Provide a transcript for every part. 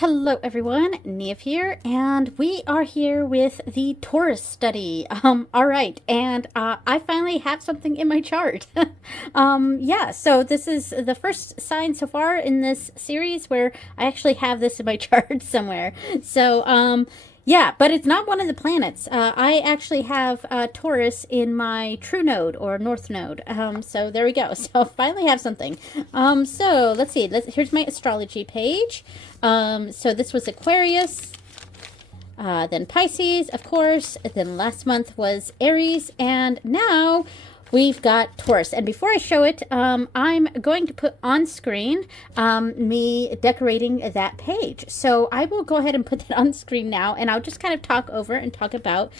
Hello everyone, Neve here, and we are here with the Taurus study. All right, and I finally have something in my chart. Yeah, so this is the first sign so far in this series where I actually have this in my chart somewhere. Yeah, but it's not one of the planets. I actually have Taurus in my true node or north node. So there we go. So I finally have something. So let's see. Here's my astrology page. So this was Aquarius, then Pisces, of course. Then last month was Aries, and now we've got Taurus. And before I show it, I'm going to put on screen me decorating that page. So I will go ahead and put that on screen now, and I'll just kind of talk over and talk about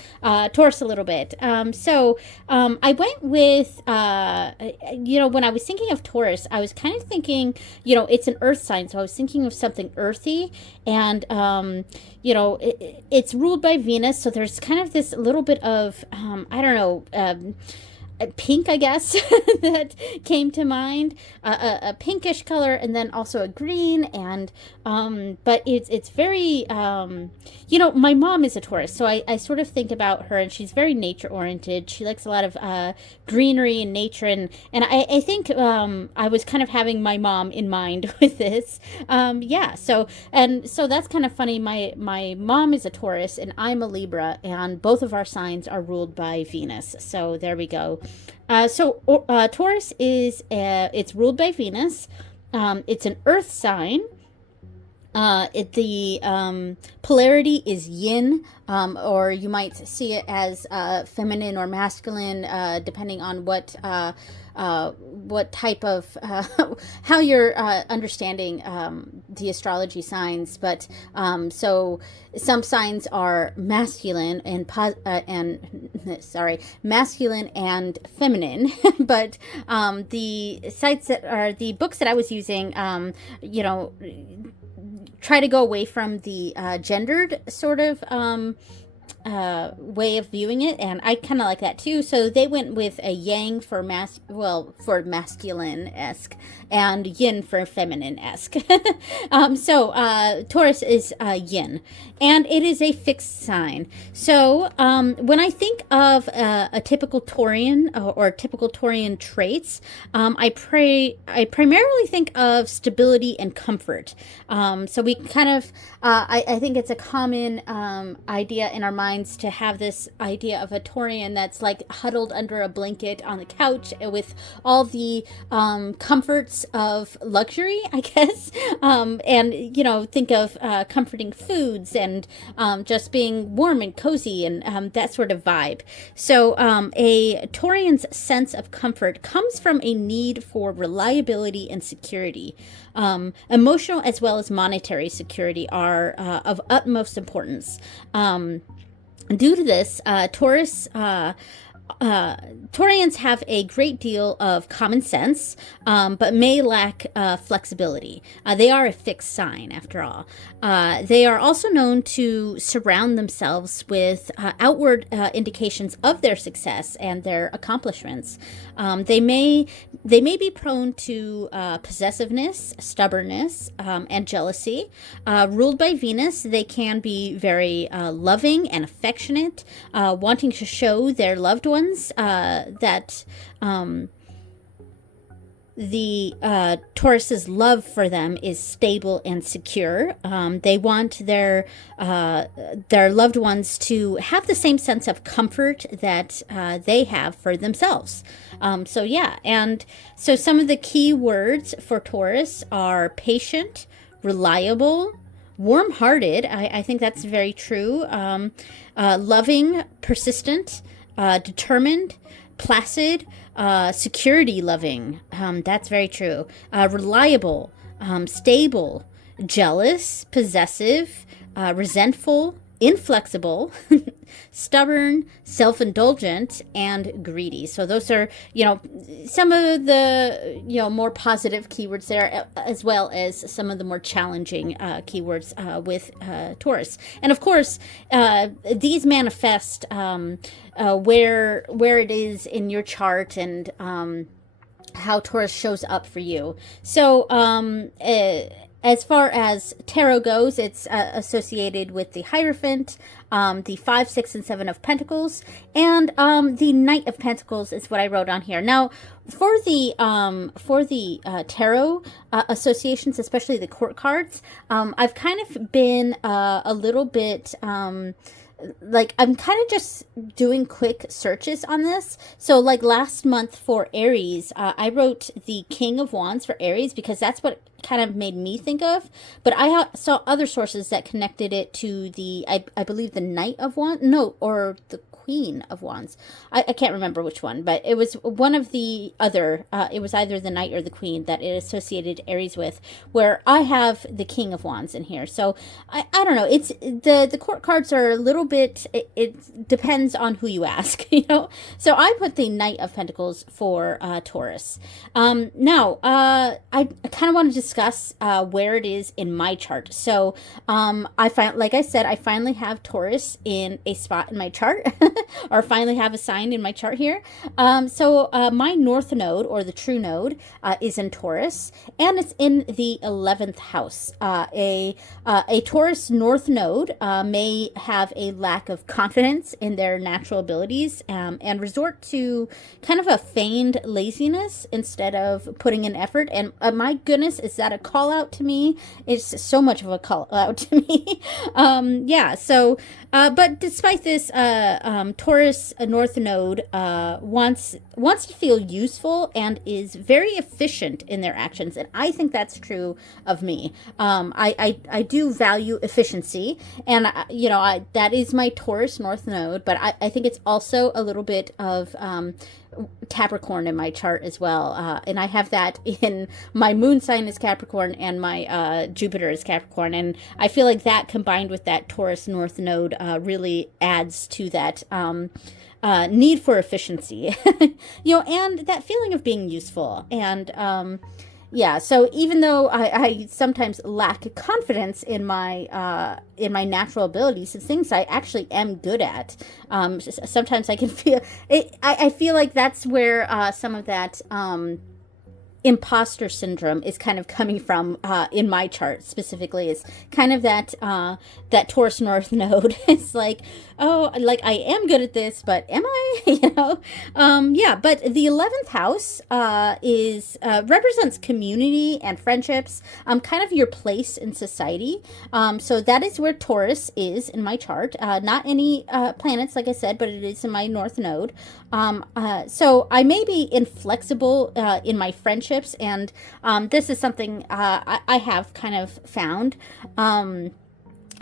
Taurus a little bit. I went with, when I was thinking of Taurus, I was kind of thinking, it's an earth sign. So I was thinking of something earthy, and, it's ruled by Venus. So there's kind of this little bit of, pink, I guess, that came to mind, a pinkish color, and then also a green, and but it's very my mom is a Taurus, so I sort of think about her, and she's very nature oriented. She likes a lot of greenery and nature, and I think I was kind of having my mom in mind with this. So that's kind of funny. My mom is a Taurus and I'm a Libra, and both of our signs are ruled by Venus. So there we go. Taurus is it's ruled by Venus. It's an earth sign. The polarity is yin, or you might see it as feminine or masculine, depending on what type of how you're understanding the astrology signs. But so some signs are masculine and masculine and feminine. But the sites that are the books that I was using, try to go away from the gendered sort of way of viewing it, and I kind of like that too. So they went with a yang for masculine-esque, and yin for feminine-esque. Taurus is yin, and it is a fixed sign. So when I think of a typical Taurian or typical Taurian traits, I primarily think of stability and comfort. So we kind of, I think it's a common idea in our minds to have this idea of a Taurian that's like huddled under a blanket on the couch with all the comforts of luxury, I guess, and think of comforting foods and just being warm and cozy and that sort of vibe. So a Taurian's sense of comfort comes from a need for reliability and security. Emotional as well as monetary security are of utmost importance. Due to this, Taurians have a great deal of common sense, but may lack flexibility. They are a fixed sign, after all. They are also known to surround themselves with outward indications of their success and their accomplishments. They may be prone to possessiveness, stubbornness, and jealousy. Ruled by Venus, they can be very loving and affectionate, wanting to show their loved ones that the Taurus's love for them is stable and secure. They want their loved ones to have the same sense of comfort that they have for themselves. And so some of the key words for Taurus are patient, reliable, warm-hearted. I think that's very true. Loving, persistent, determined, placid, security loving. That's very true. Reliable, stable, jealous, possessive, resentful, inflexible, stubborn, self-indulgent, and greedy. So those are, some of the, more positive keywords there, as well as some of the more challenging keywords with Taurus. And of course, these manifest where it is in your chart and how Taurus shows up for you. So as far as tarot goes, it's associated with the Hierophant, the 5, 6, and 7 of Pentacles, and the Knight of Pentacles is what I wrote on here. Now, for the tarot associations, especially the court cards, I've kind of been a little bit like I'm kind of just doing quick searches on this. So like last month for Aries, I wrote the King of Wands for Aries because that's what kind of made me think of. But I saw other sources that connected it to the, I believe the Knight of Wands, no, or the Queen of Wands. I can't remember which one, but it was one of the other, it was either the Knight or the Queen that it associated Aries with, where I have the King of Wands in here. So I don't know, it's the court cards are a little bit, it depends on who you ask, you know. So I put the Knight of Pentacles for Taurus. Now I kind of want to discuss where it is in my chart. So I find, like I said, I finally have Taurus in a spot in my chart. Or finally have assigned in my chart here. So my North Node, or the True Node, is in Taurus, and it's in the 11th house. A Taurus North Node may have a lack of confidence in their natural abilities and resort to kind of a feigned laziness instead of putting in effort. And my goodness, is that a call out to me? It's so much of a call out to me. Yeah, so, but despite this, Taurus North Node wants to feel useful and is very efficient in their actions, and I think that's true of me. I do value efficiency, and you know, that is my Taurus North Node, but I think it's also a little bit of Capricorn in my chart as well, and I have that in my moon sign is Capricorn and my Jupiter is Capricorn, and I feel like that combined with that Taurus North Node really adds to that need for efficiency, you know, and that feeling of being useful. And yeah, so even though I sometimes lack confidence in my natural abilities, some things I actually am good at, sometimes I can feel it. I feel like that's where some of that imposter syndrome is kind of coming from in my chart specifically. Is kind of that that Taurus North Node. It's like, oh, like I am good at this, but am I? You know, yeah. But the 11th house is represents community and friendships, kind of your place in society. So that is where Taurus is in my chart. Not any planets, like I said, but it is in my North Node. So I may be inflexible in my friendships, and this is something I have kind of found.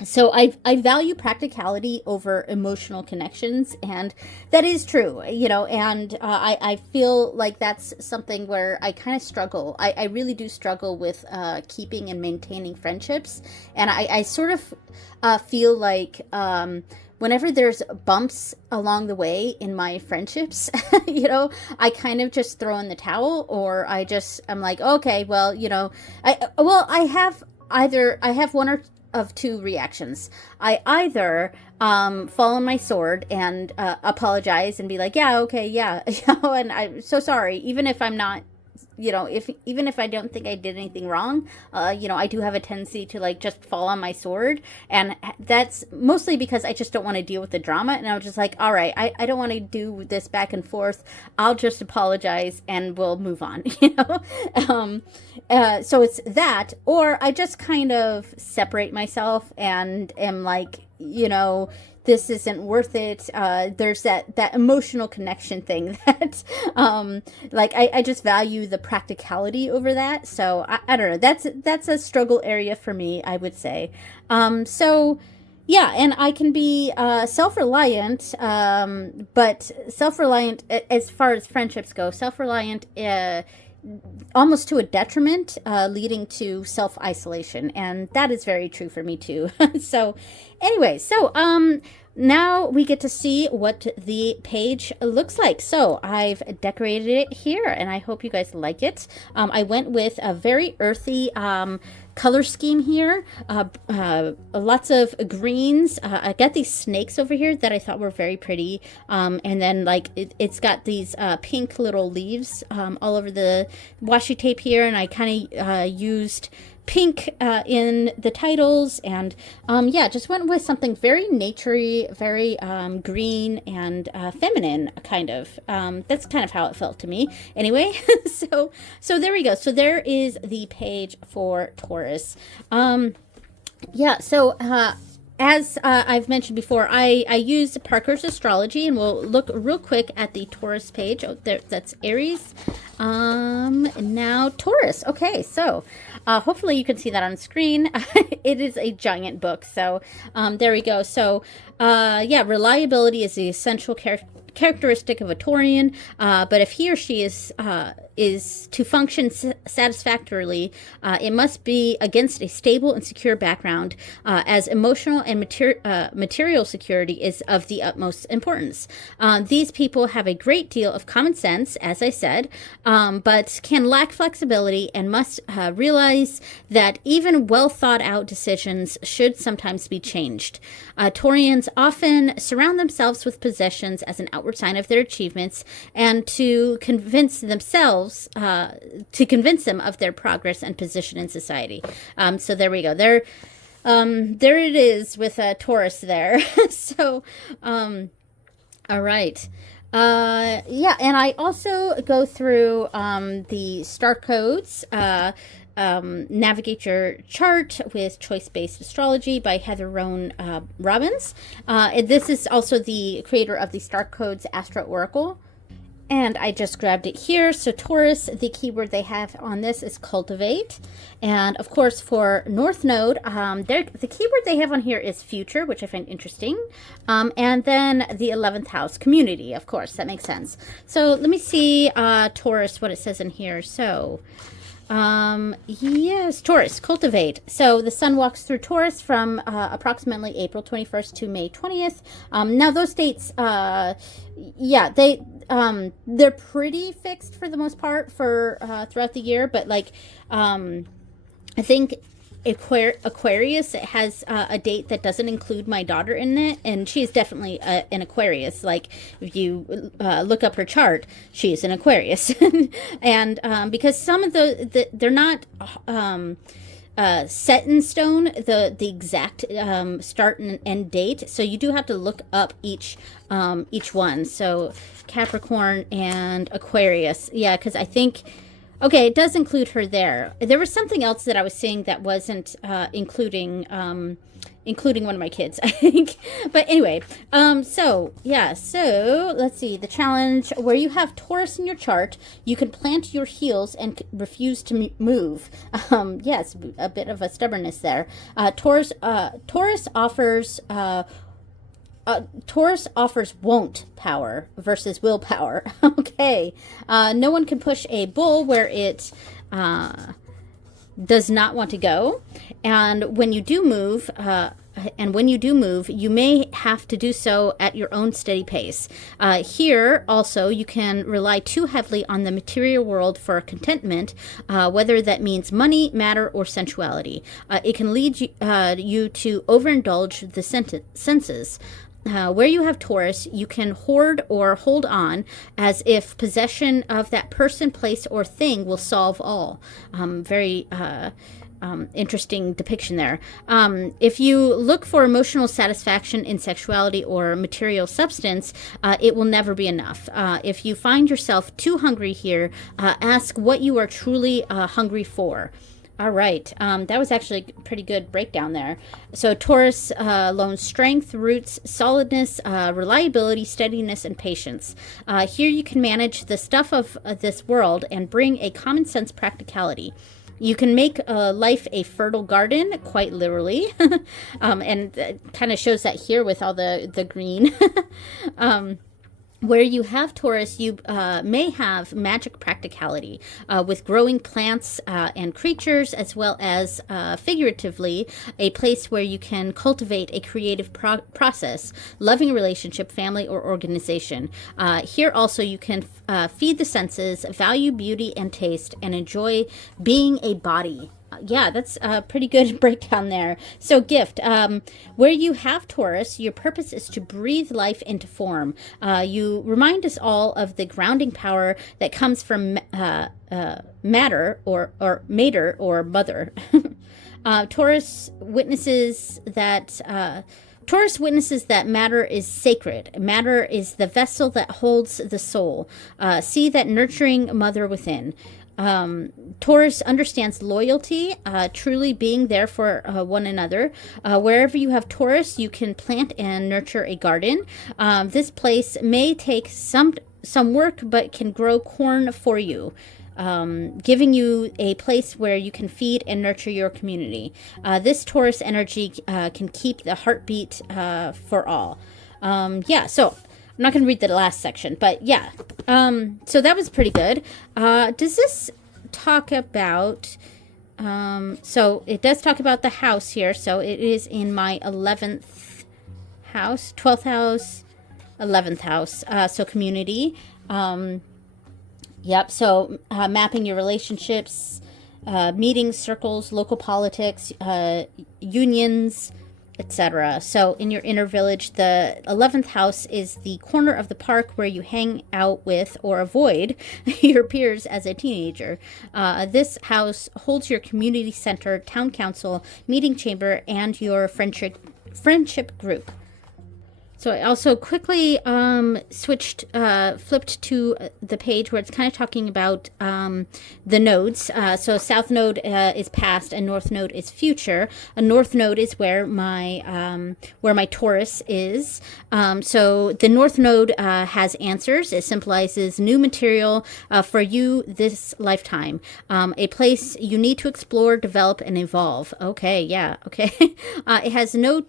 So I value practicality over emotional connections, and that is true, you know, and I feel like that's something where I kind of struggle. I really do struggle with keeping and maintaining friendships, and I sort of feel like whenever there's bumps along the way in my friendships, you know, I kind of just throw in the towel, or I'm like, okay, well, you know, I have one or of two reactions. I either fall on my sword and apologize and be like, yeah, okay, yeah, you know, and I'm so sorry, even if I'm not, you know, even if I don't think I did anything wrong, you know, I do have a tendency to like just fall on my sword, and that's mostly because I just don't want to deal with the drama, and I'm just like, all right, I don't want to do this back and forth. I'll just apologize and we'll move on, you know. So it's that, or I just kind of separate myself and am like, you know, this isn't worth it. There's that emotional connection thing that, like, I just value the practicality over that. So I don't know. That's a struggle area for me, I would say. So yeah, and I can be self-reliant, but self-reliant as far as friendships go, self-reliant almost to a detriment, leading to self-isolation, and that is very true for me too. So anyway, so now we get to see what the page looks like. So I've decorated it here, and I hope you guys like it. I went with a very earthy color scheme here, lots of greens. I got these snakes over here that I thought were very pretty, and then like it's got these pink little leaves all over the washi tape here, and I kind of used pink in the titles, and yeah, just went with something very naturey, very green and feminine kind of. That's kind of how it felt to me anyway. So there we go. So there is the page for Taurus. Yeah, so as I've mentioned before, I use Parker's Astrology, and we'll look real quick at the Taurus page. Oh, there, that's Aries. Now Taurus. Okay, so hopefully you can see that on screen. It is a giant book, so there we go. So yeah, reliability is the essential characteristic of a Taurian, but if he or she is to function satisfactorily, it must be against a stable and secure background, as emotional and material security is of the utmost importance. These people have a great deal of common sense, as I said, but can lack flexibility and must realize that even well thought out decisions should sometimes be changed. Taurians often surround themselves with possessions as an outward sign of their achievements, and to convince themselves, to convince them of their progress and position in society. So there we go. There it is with Taurus there. So, all right. Yeah, and I also go through the Starcodes. Navigate Your Chart with Choice-Based Astrology by Heather Roan Robbins. This is also the creator of the Starcodes Astro Oracle. And I just grabbed it here. So Taurus, the keyword they have on this is cultivate. And of course for North Node, the keyword they have on here is future, which I find interesting. And then the 11th house, community, of course, that makes sense. So let me see Taurus, what it says in here. So yes, Taurus, cultivate. So the sun walks through Taurus from approximately April 21st to May 20th. Now those dates, yeah, they're pretty fixed for the most part for throughout the year, but like I think Aquarius has a date that doesn't include my daughter in it, and she is definitely an Aquarius. Like if you look up her chart, she is an Aquarius. And because some of they're not set in stone, the exact start and end date, so you do have to look up each one. So Capricorn and Aquarius, yeah, because I think, okay, it does include her there. There was something else that I was seeing that wasn't including one of my kids, I think. But anyway, so yeah, so let's see, the challenge where you have Taurus in your chart, you can plant your heels and refuse to move. Yes, a bit of a stubbornness there. Taurus offers won't power versus willpower. Okay. No one can push a bull where it does not want to go. And when you do move, you may have to do so at your own steady pace. Here, also, you can rely too heavily on the material world for contentment, whether that means money, matter, or sensuality. It can lead you to overindulge the senses. Where you have Taurus, you can hoard or hold on as if possession of that person, place, or thing will solve all. Very interesting depiction there. If you look for emotional satisfaction in sexuality or material substance, it will never be enough. If you find yourself too hungry here, ask what you are truly hungry for. All right. That was actually a pretty good breakdown there. So Taurus loans strength, roots, solidness, reliability, steadiness, and patience. Here you can manage the stuff of this world and bring a common sense practicality. You can make life a fertile garden, quite literally. And it kind of shows that here with all the green. Where you have Taurus, you may have magic practicality with growing plants and creatures, as well as figuratively a place where you can cultivate a creative process, loving relationship, family, or organization. Here also you can feed the senses, value beauty and taste, and enjoy being a body. Yeah, that's a pretty good breakdown there. So, gift. Where you have Taurus, your purpose is to breathe life into form. You remind us all of the grounding power that comes from matter or mater or mother. Taurus witnesses that. Taurus witnesses that matter is sacred. Matter is the vessel that holds the soul. See that nurturing mother within. Taurus understands loyalty, truly being there for one another. Wherever you have Taurus, you can plant and nurture a garden. This place may take some work, but can grow corn for you. Giving you a place where you can feed and nurture your community. This Taurus energy can keep the heartbeat for all. Yeah, so I'm not going to read the last section, but yeah. So that was pretty good. Does this talk about... so it does talk about the house here. So it is in my 11th house, 12th house, 11th house. So community. Yep, so mapping your relationships, meetings, circles, local politics, unions, etc. So in your inner village, the 11th house is the corner of the park where you hang out with or avoid your peers as a teenager. This house holds your community center, town council, meeting chamber, and your friendship group. So I also quickly flipped to the page where it's kind of talking about the nodes. So South Node is past and North Node is future. A North Node is where my Taurus is. So the North Node has answers. It symbolizes new material for you this lifetime. A place you need to explore, develop, and evolve. Okay, yeah, okay. It has no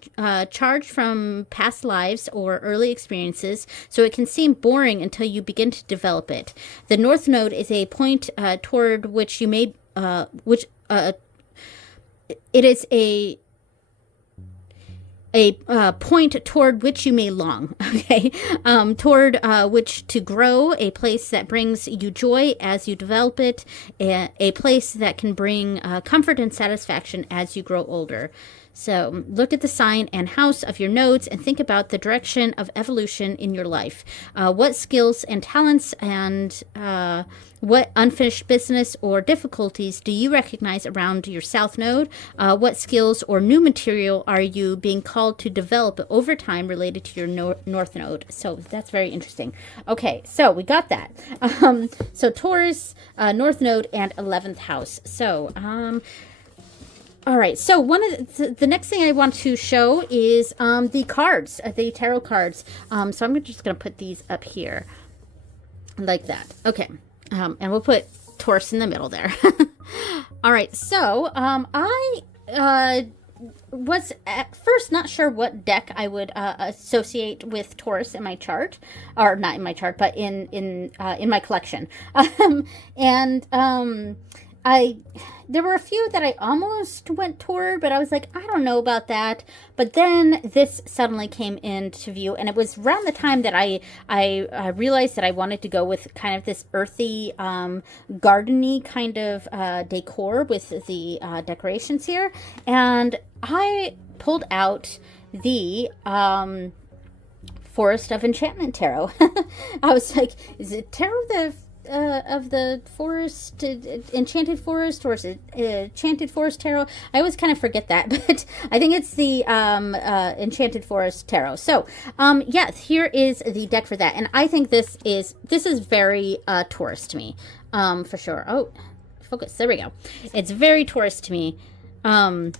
charge from past lives or early experiences, so it can seem boring until you begin to develop it. The North Node is a point toward which you may, it is a point toward which you may long, okay? Toward which to grow, a place that brings you joy as you develop it, a place that can bring comfort and satisfaction as you grow older. So look at the sign and house of your nodes and think about the direction of evolution in your life. What skills and talents and what unfinished business or difficulties do you recognize around your South Node? What skills or new material are you being called to develop over time related to your North Node? So that's very interesting. Okay, so we got that. So Taurus, North Node, and 11th house. So, all right, so one of the next thing I want to show is the cards, the tarot cards. So I'm just going to put these up here like that. Okay, and we'll put Taurus in the middle there. All right, so I was at first not sure what deck I would associate with Taurus in my chart, or not in my chart, but in my collection. There were a few that I almost went toward, but I was like, I don't know about that. But then this suddenly came into view, and it was around the time that I realized that I wanted to go with kind of this earthy, gardeny kind of decor with the decorations here. And I pulled out the Forest of Enchantment Tarot. I was like, is it Tarot of the forest, enchanted forest, or is it enchanted forest tarot? I always kind of forget that, but I think it's the enchanted forest tarot. So yes, here is the deck for that, and I think this is very Taurus to me, for sure. Oh, focus, there we go. It's very Taurus to me. And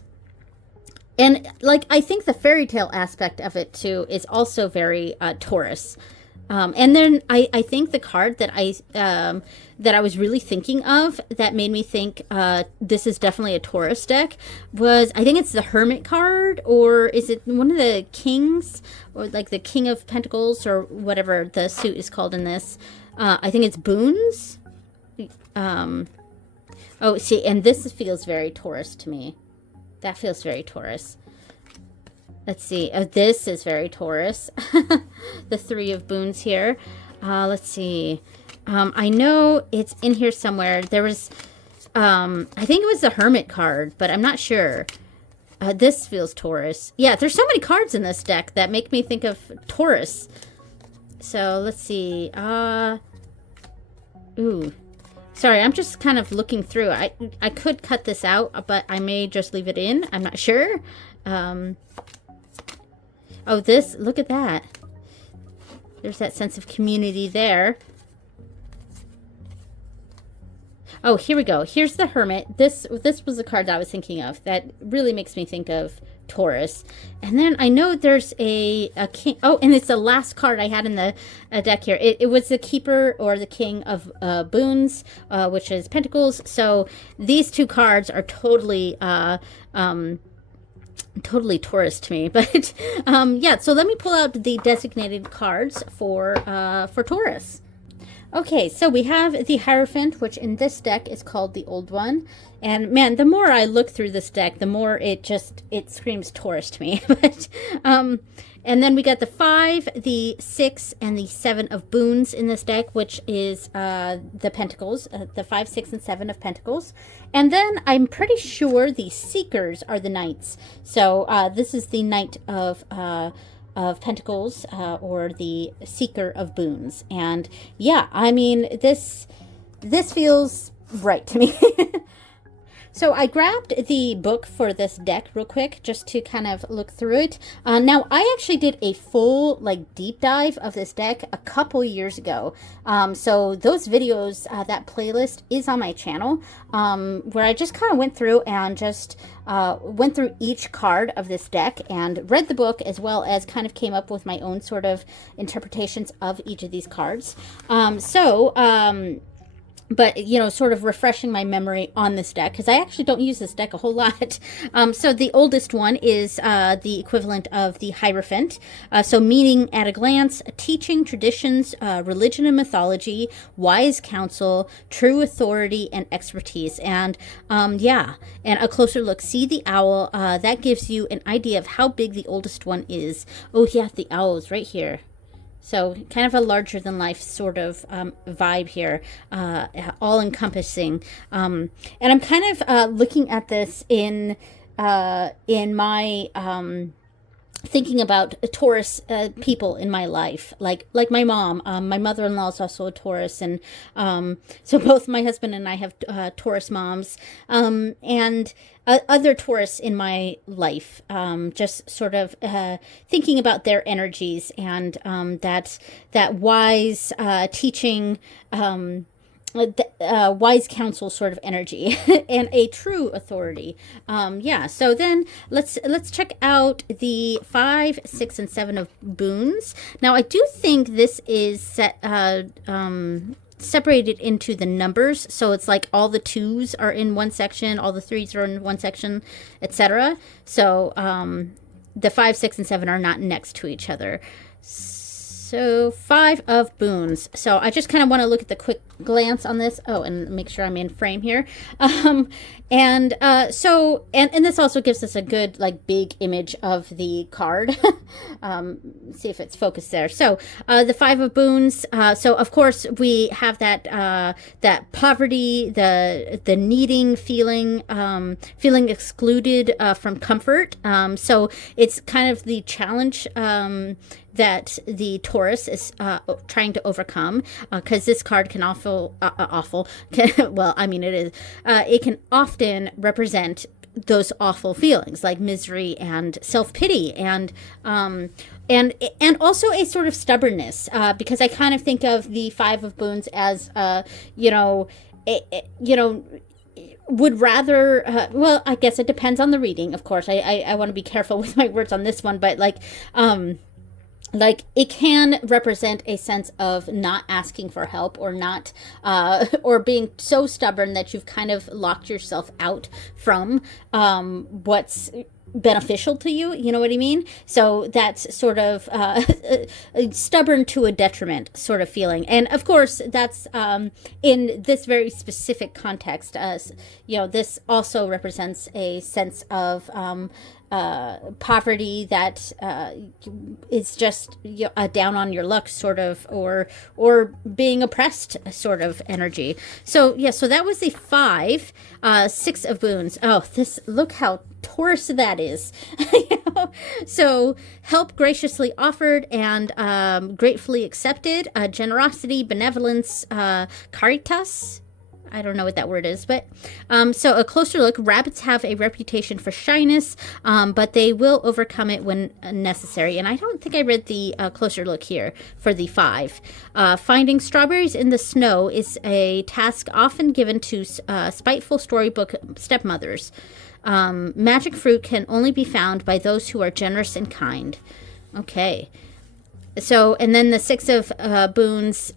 like, I think the fairy tale aspect of it too is also very Taurus. And then I think the card that I was really thinking of that made me think this is definitely a Taurus deck was, I think it's the Hermit card, or is it one of the kings, or like the King of Pentacles, or whatever the suit is called in this. I think it's Boons. Oh, see, and this feels very Taurus to me. That feels very Taurus. Let's see. This is very Taurus. The Three of Boons here. Let's see. I know it's in here somewhere. There was I think it was the Hermit card, but I'm not sure. This feels Taurus. Yeah, there's so many cards in this deck that make me think of Taurus. So let's see. Ooh. Sorry, I'm just kind of looking through. I could cut this out, but I may just leave it in. I'm not sure. Oh, look at that. There's that sense of community there. Oh, here we go. Here's the Hermit. This was the card that I was thinking of. That really makes me think of Taurus. And then I know there's a king. Oh, and it's the last card I had in the deck here. It was the Keeper or the King of Boons, which is Pentacles. So these two cards are totally totally Taurus to me. But yeah, so let me pull out the designated cards for Taurus. Okay, so we have the Hierophant, which in this deck is called the Old One. And man, the more I look through this deck, the more it screams Taurus to me. But and then we got the 5, the 6, and the 7 of Boons in this deck, which is the Pentacles, the 5, 6, and 7 of Pentacles. And then I'm pretty sure the Seekers are the Knights. So this is the Knight of Pentacles, or the Seeker of Boons. And yeah, I mean, this feels right to me. So I grabbed the book for this deck real quick just to kind of look through it. Now, I actually did a full deep dive of this deck a couple years ago. So those videos, that playlist is on my channel, where I just kind of went through and just went through each card of this deck and read the book, as well as kind of came up with my own sort of interpretations of each of these cards. But, you know, sort of refreshing my memory on this deck, because I actually don't use this deck a whole lot. So the oldest one is the equivalent of the Hierophant. So meaning at a glance, teaching, traditions, religion and mythology, wise counsel, true authority, and expertise. And yeah, and a closer look. See the owl. That gives you an idea of how big the oldest one is. Oh yeah, the owl is right here. So kind of a larger than life sort of vibe here, all encompassing. And I'm kind of looking at this in my thinking about Taurus people in my life, like my mom. My mother-in-law is also a Taurus, and so both my husband and I have Taurus moms, and other Taurus in my life. Just sort of thinking about their energies and that wise teaching. Wise counsel sort of energy and a true authority. Yeah, so then let's check out the 5, 6, and 7 of Boons. Now I do think this is separated into the numbers, so it's like all the 2s are in one section, all the 3s are in one section, etc. So the 5, 6, and 7 are not next to each other. So 5 of Boons. So I just kind of want to look at the quick glance on this. Oh, and make sure I'm in frame here. And this also gives us a good big image of the card. See if it's focused there. So the 5 of Boons. So of course we have that poverty, the needing feeling, feeling excluded from comfort. So it's kind of the challenge that the Taurus is trying to overcome, because this card can well, I mean, it can often represent those awful feelings like misery and self-pity and also a sort of stubbornness, because I kind of think of the 5 of Boons as would rather well, I guess it depends on the reading, of course. I want to be careful with my words on this one, but it can represent a sense of not asking for help, or not or being so stubborn that you've kind of locked yourself out from what's beneficial to you, you know what I mean? So that's sort of stubborn to a detriment sort of feeling. And of course that's in this very specific context, this also represents a sense of poverty that is just down on your luck, sort of, or being oppressed, sort of energy. So yeah, so that was the 5, 6 of boons. Oh, this, look how Taurus that is. So help graciously offered and gratefully accepted, generosity, benevolence, caritas. I don't know what that word is, but so a closer look. Rabbits have a reputation for shyness, but they will overcome it when necessary. And I don't think I read the closer look here for the 5. Finding strawberries in the snow is a task often given to spiteful storybook stepmothers. Magic fruit can only be found by those who are generous and kind. Okay. So, and then the 6 of boons,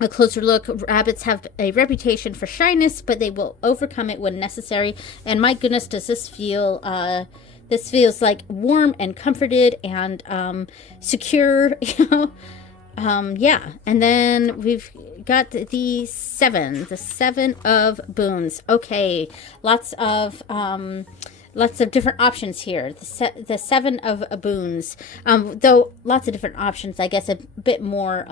a closer look. Rabbits have a reputation for shyness, but they will overcome it when necessary. And my goodness, does this feel, this feels like warm and comforted and secure, yeah. And then we've got the 7 of boons. Okay, lots of different options here. The 7 of boons, though lots of different options. I guess a bit more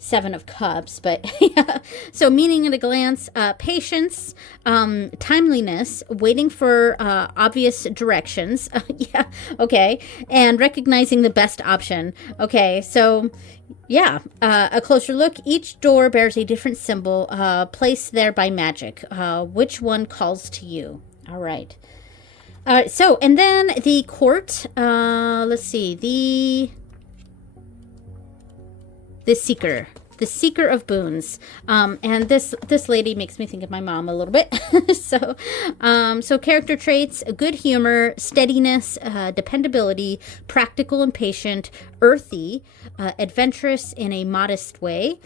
7 of cups, but yeah. So meaning at a glance: patience, timeliness, waiting for obvious directions. Yeah, okay, and recognizing the best option. Okay, so. Yeah, a closer look. Each door bears a different symbol placed there by magic. Which one calls to you? All right. So, and then the court, let's see, the seeker of boons. And this lady makes me think of my mom a little bit. So character traits: good humor, steadiness, dependability, practical and patient, earthy, adventurous in a modest way.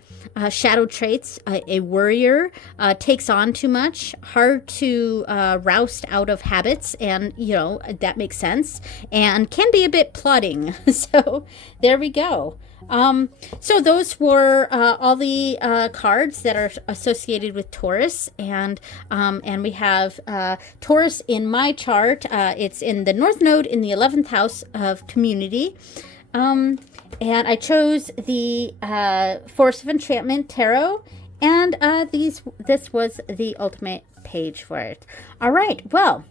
Shadow traits: a worrier, takes on too much, hard to roust out of habits, and that makes sense, and can be a bit plodding. So there we go. So those were all the cards that are associated with Taurus, and we have Taurus in my chart. It's in the North Node in the 11th house of community. And I chose the Force of Enchantment Tarot, and this was the ultimate page for it. All right, well,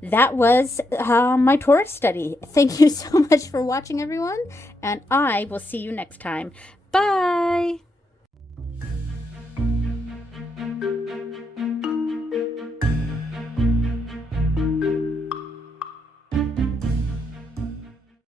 that was my Taurus study. Thank you so much for watching, everyone, and I will see you next time. Bye!